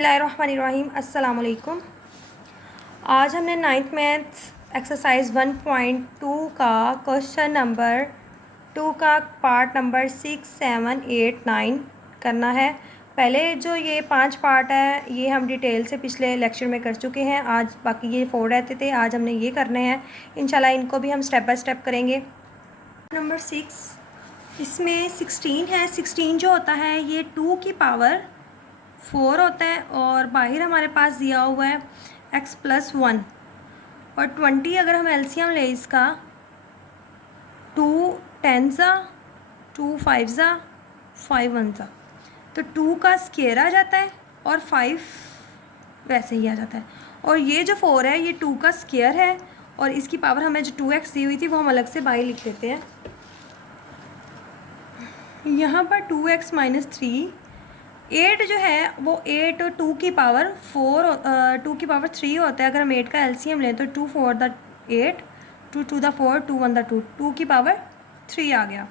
बिस्मिल्लाहिर्रहमानिर्रहीम। अस्सलाम वालेकुम। आज हमने नाइन्थ मैथ्स एक्सरसाइज 1.2 का क्वेश्चन नंबर 2 का पार्ट नंबर 6, 7, 8, 9 करना है। पहले जो ये 5 पार्ट है ये हम डिटेल से पिछले लेक्चर में कर चुके हैं। आज बाकी ये 4 रहते थे, आज हमने ये करने हैं। इंशाल्लाह इनको भी हम स्टेप बाय स्टेप करेंगे। नंबर 6, इसमें 16 है। 16 जो होता है ये 2 की पावर 4 होता है और बाहर हमारे पास दिया हुआ है x+1 और 20 अगर हम एलसीएम ले इसका 2 10 2 5 5 1 तो 2 का स्क्वायर आ जाता है और 5 वैसे ही आ जाता है। और ये जो 4 है ये 2 का स्क्वायर है और इसकी पावर हमें जो 2x दी हुई थी वो हम अलग से बाहर लिख लेते हैं। यहाँ पर 2x - 3 8 जो है वो 8 2 की पावर 4 2 की पावर 3 होता है। अगर हम 8 का एलसीएम लें तो 2 4 द 8 2 2 द 4 2 1 द 2 2 की पावर 3 आ गया।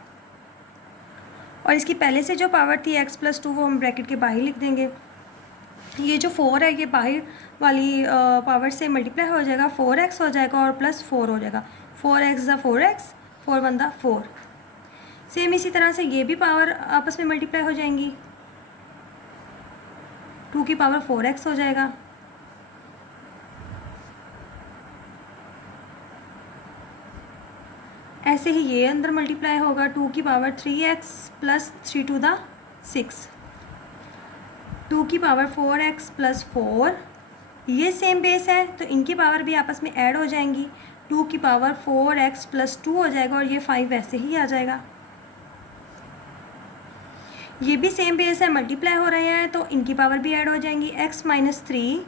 और इसकी पहले से जो पावर थी x+2 वो हम ब्रैकेट के बाहर लिख देंगे। ये जो 4 है ये बाहर वाली पावर से मल्टीप्लाई हो जाएगा, 4x हो जाएगा और +4 हो जाएगा। 4x the 4x 4 1 the 4। Same इसी तरह से ये भी पावर आपस में मल्टीप्लाई हो जाएंगी। 2 की पावर 4x हो जाएगा। ऐसे ही ये अंदर मल्टीप्लाई होगा 2 की पावर 3x + 3 टू द 6 2 की पावर 4x + 4। ये सेम बेस है तो इनकी पावर भी आपस में ऐड हो जाएंगी। 2 की पावर 4x + 2 हो जाएगा और ये 5 वैसे ही आ जाएगा। ये भी सेम बेस है, मल्टीप्लाई हो रहे हैं तो इनकी पावर भी ऐड हो जाएंगी। x - 3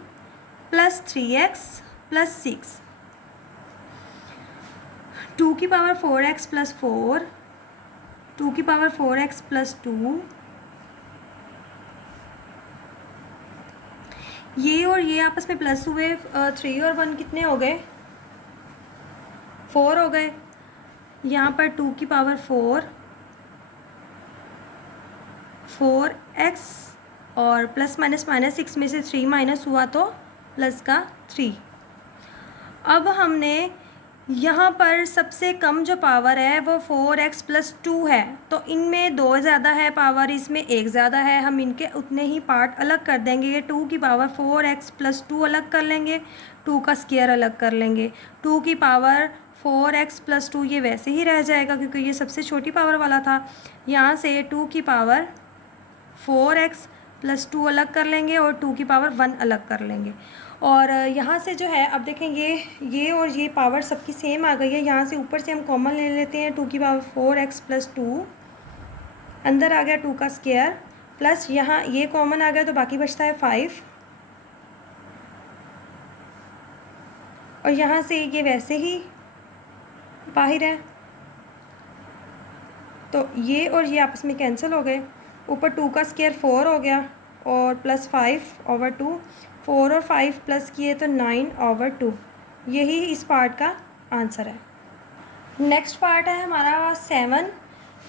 + 3x + 6 2 की पावर 4x + 4 2 की पावर 4x + 2। ये और ये आपस में प्लस हुए 3 और 1 कितने हो गए 4 हो गए। यहाँ पर 2 की पावर 4x और +- में से 3 माइनस हुआ तो प्लस का 3। अब हमने यहाँ पर सबसे कम जो पावर है वो 4x + 2 है तो इनमें 2 ज़्यादा है पावर, इसमें 1 ज़्यादा है। हम इनके उतने ही पार्ट अलग कर देंगे। ये 2 की पावर 4x + 2 अलग कर लेंगे, 2 का स्क्वायर अलग कर लेंगे। 2 की पावर 4x + 2 ये वैसे ही रह जाएगा क्योंकि ये सबसे छोटी पावर वाला था। यहाँ से 2 की पावर 4x + 2 अलग कर लेंगे और 2 की पावर 1 अलग कर लेंगे। और यहाँ से जो है अब देखें ये और ये पावर सबकी सेम आ गई है। यहाँ से ऊपर से हम कॉमन ले लेते हैं। 2 की पावर 4x + 2 अंदर आ गया 2 का स्क्वायर प्लस यहाँ ये कॉमन आ गया तो बाकी बचता है 5 और यहाँ से ये वैसे ही बाहर है तो ये और ये आपस में कैंसिल हो गए। ऊपर 2 का स्क्वायर 4 हो गया और +5/2 4 और 5 प्लस किए तो 9/2। यही इस पार्ट का आंसर है। नेक्स्ट पार्ट है हमारा 7।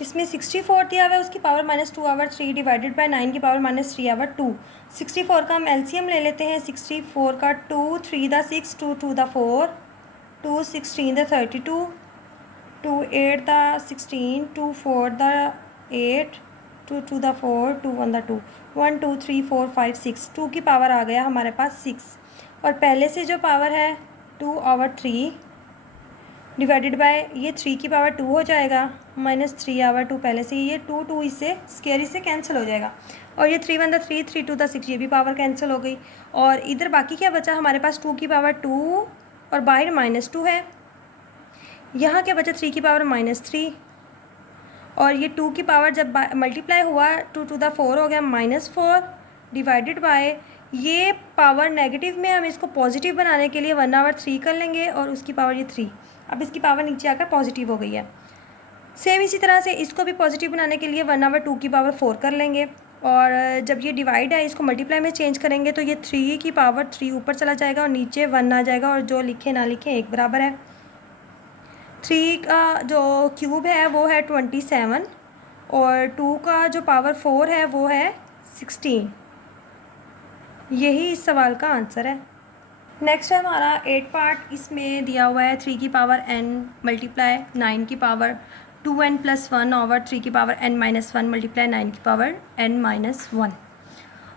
इसमें 64 दिया हुआ है, उसकी पावर -2/3 डिवाइडेड बाय 9 की पावर -3/2। 64 का हम एलसीएम ले लेते हैं। 64 का 2 3 the 6 2 2 the 4 2 16 the 32 2 8 the 16 2 4 the 8 2 2 the 4 2 1 the 2 1 2 3 4 5 6 2 की पावर आ गया हमारे पास 6 और पहले से जो पावर है 2/3 डिवाइडेड बाय ये 3 की पावर 2 हो जाएगा -3/2। पहले से ये 2 2 इससे स्क्वायर से कैंसिल हो जाएगा और ये 3 1 द 3 3 2 द 6 ये भी पावर कैंसिल हो गई। और इधर बाकी क्या बचा हमारे पास 2 की पावर 2 और बाहर -2 है। यहाँ क्या बचा 3 की पावर -3 और ये 2 की पावर जब मल्टीप्लाई हुआ 2 टू द 4 हो गया -4 डिवाइडेड बाय ये पावर नेगेटिव में हम इसको पॉजिटिव बनाने के लिए 1/3 कर लेंगे और उसकी पावर ये 3। अब इसकी पावर नीचे आकर पॉजिटिव हो गई है। सेम इसी तरह से इसको भी पॉजिटिव बनाने के लिए 1/2 की पावर 4 कर लेंगे और जब ये डिवाइड है इसको मल्टीप्लाई में चेंज करेंगे तो ये 3 की पावर 3 ऊपर चला जाएगा और नीचे 1 आ जाएगा और जो लिखे ना लिखे एक बराबर है। 3 का जो क्यूब है वो है 27 और 2 का जो पावर 4 है वो है 16 यही इस सवाल का आंसर है। नेक्स्ट है हमारा 8 पार्ट। इसमें दिया हुआ है 3 की पावर n मल्टीप्लाई 9 की पावर 2n+1 ओवर 3 की पावर n-1 मल्टीप्लाई 9 की पावर n-1।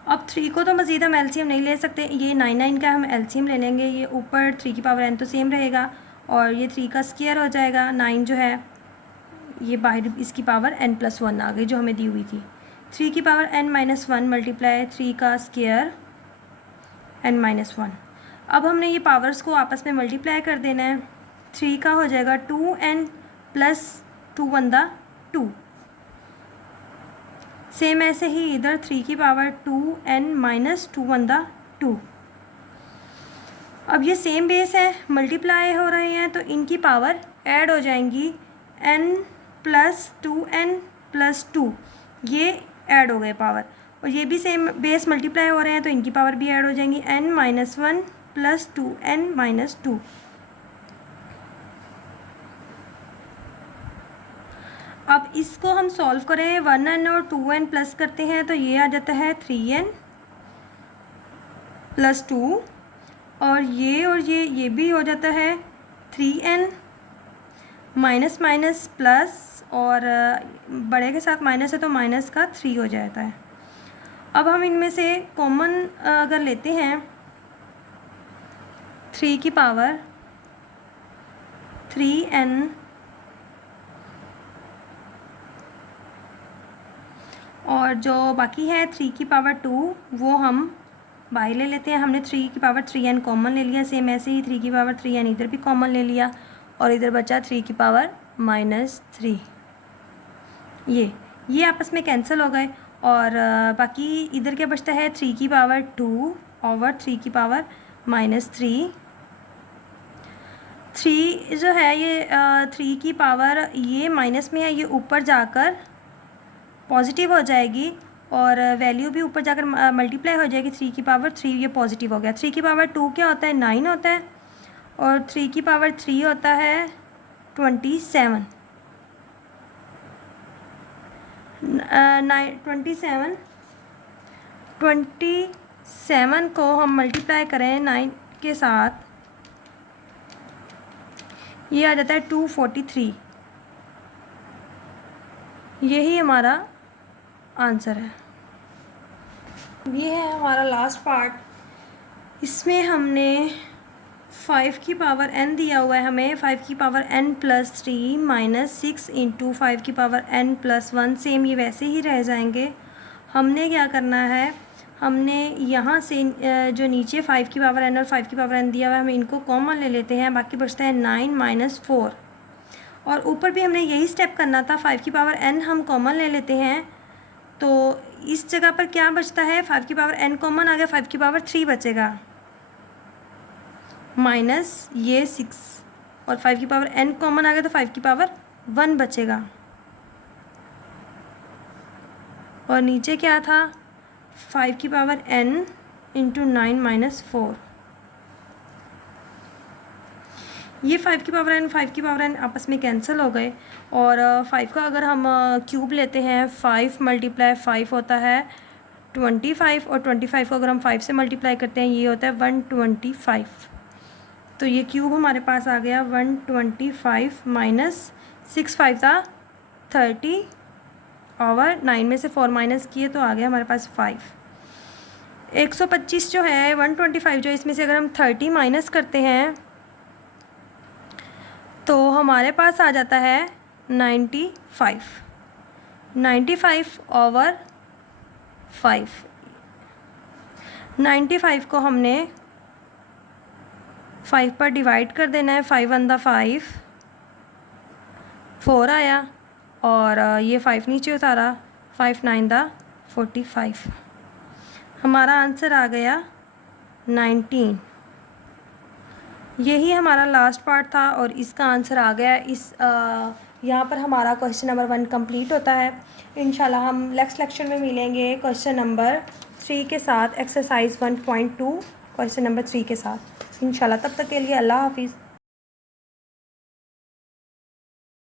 अब 3 को तो मज़ीद हम एलसीएम नहीं ले सकते, ये 9 का हम एलसीएम ले लेंगे। ये ऊपर 3 की पावर n तो सेम रहेगा और ये 3 का स्क्वायर हो जाएगा। 9 जो है ये बाहर इसकी पावर n+1 आ गई जो हमें दी हुई थी। 3 की पावर n-1 मल्टीप्लाई 3 का स्क्वायर n-1। अब हमने ये पावर्स को आपस में मल्टीप्लाई कर देना है। 3 का हो जाएगा 2n प्लस 2 × 2। सेम ऐसे ही इधर 3 की पावर 2n - 2 × 2। अब ये सेम बेस है, मल्टीप्लाई हो रहे हैं तो इनकी पावर ऐड हो जाएंगी। n + 2n + 2 ये ऐड हो गए पावर, और ये भी सेम बेस मल्टीप्लाई हो रहे हैं तो इनकी पावर भी ऐड हो जाएंगी। n-1 + 2n - 2। अब इसको हम सॉल्व करें, 1n और 2n प्लस करते हैं तो ये आ जाता है 3n + 2, और ये भी हो जाता है 3n माइनस माइनस प्लस, और बड़े के साथ माइनस है तो माइनस का 3 हो जाता है। अब हम इनमें से कॉमन अगर लेते हैं 3 की पावर 3n और जो बाकी है 3 की पावर 2 वो हम बाहर ले लेते हैं। हमने 3 की पावर 3n कॉमन ले लिया, सेम ऐसे ही 3 की पावर 3n इधर भी कॉमन ले लिया और इधर बचा 3 की पावर -3। ये आपस में कैंसिल हो गए और बाकी इधर क्या बचता है 3 की पावर 2 ओवर 3 की पावर -3। 3 जो है ये 3 की पावर ये माइनस में है, ये ऊपर जाकर पॉजिटिव हो जाएगी और वैल्यू भी ऊपर जाकर मल्टीप्लाई हो जाएगी। 3 की पावर 3 ये पॉजिटिव हो गया। 3 की पावर 2 क्या होता है 9 होता है और 3 की पावर 3 होता है 27। 27 को हम मल्टीप्लाई करें 9 के साथ, ये आ जाता है 243। यही हमारा आंसर है। ये है हमारा लास्ट पार्ट। इसमें हमने 5 की पावर n दिया हुआ है हमें, 5 की पावर n+3 - 6 × 5 की पावर n+1। सेम ये वैसे ही रह जाएंगे। हमने क्या करना है, हमने यहाँ से जो नीचे 5 की पावर n और 5 की पावर n दिया हुआ है, हम इनको कॉमन ले लेते हैं। बाकी बचता है 9 - 4, और ऊपर भी हमने यही स्टेप करना था। 5 की पावर n हम कॉमन ले लेते हैं तो इस जगह पर क्या बचता है, 5 की पावर n कॉमन आ गया, 5 की पावर 3 बचेगा माइनस ये 6, और 5 की पावर n कॉमन आ गया तो 5 की पावर 1 बचेगा। और नीचे क्या था 5 की पावर n × 9 - 4। ये 5 की पावर n 5 की पावर n आपस में कैंसिल हो गए, और 5 का अगर हम क्यूब लेते हैं 5 × 5 होता है 25, और 25 को अगर हम 5 से मल्टीप्लाई करते हैं ये होता है 125। तो ये क्यूब हमारे पास आ गया 125 माइनस 6 5 था 30, और 9 में से 4 माइनस किए तो आ गया हमारे पास 5। 125 जो है 125 जो इसमें से अगर हम 30 माइनस करते हैं तो हमारे पास आ जाता है 95। 95 ओवर 5। 95 को हमने 5 पर डिवाइड कर देना है। 5 × 5 4 आया, और ये 5 नीचे उतारा, 5 9 45। हमारा आंसर आ गया 19। यही हमारा लास्ट पार्ट था और इसका आंसर आ गया। यहाँ पर हमारा क्वेश्चन नंबर 1 कंप्लीट होता है। इंशाल्लाह हम नेक्स्ट लेक्चर में मिलेंगे क्वेश्चन नंबर 3 के साथ, एक्सरसाइज 1.2 क्वेश्चन नंबर 3 के साथ इंशाल्लाह। तब तक के लिए अल्लाह हाफिज़।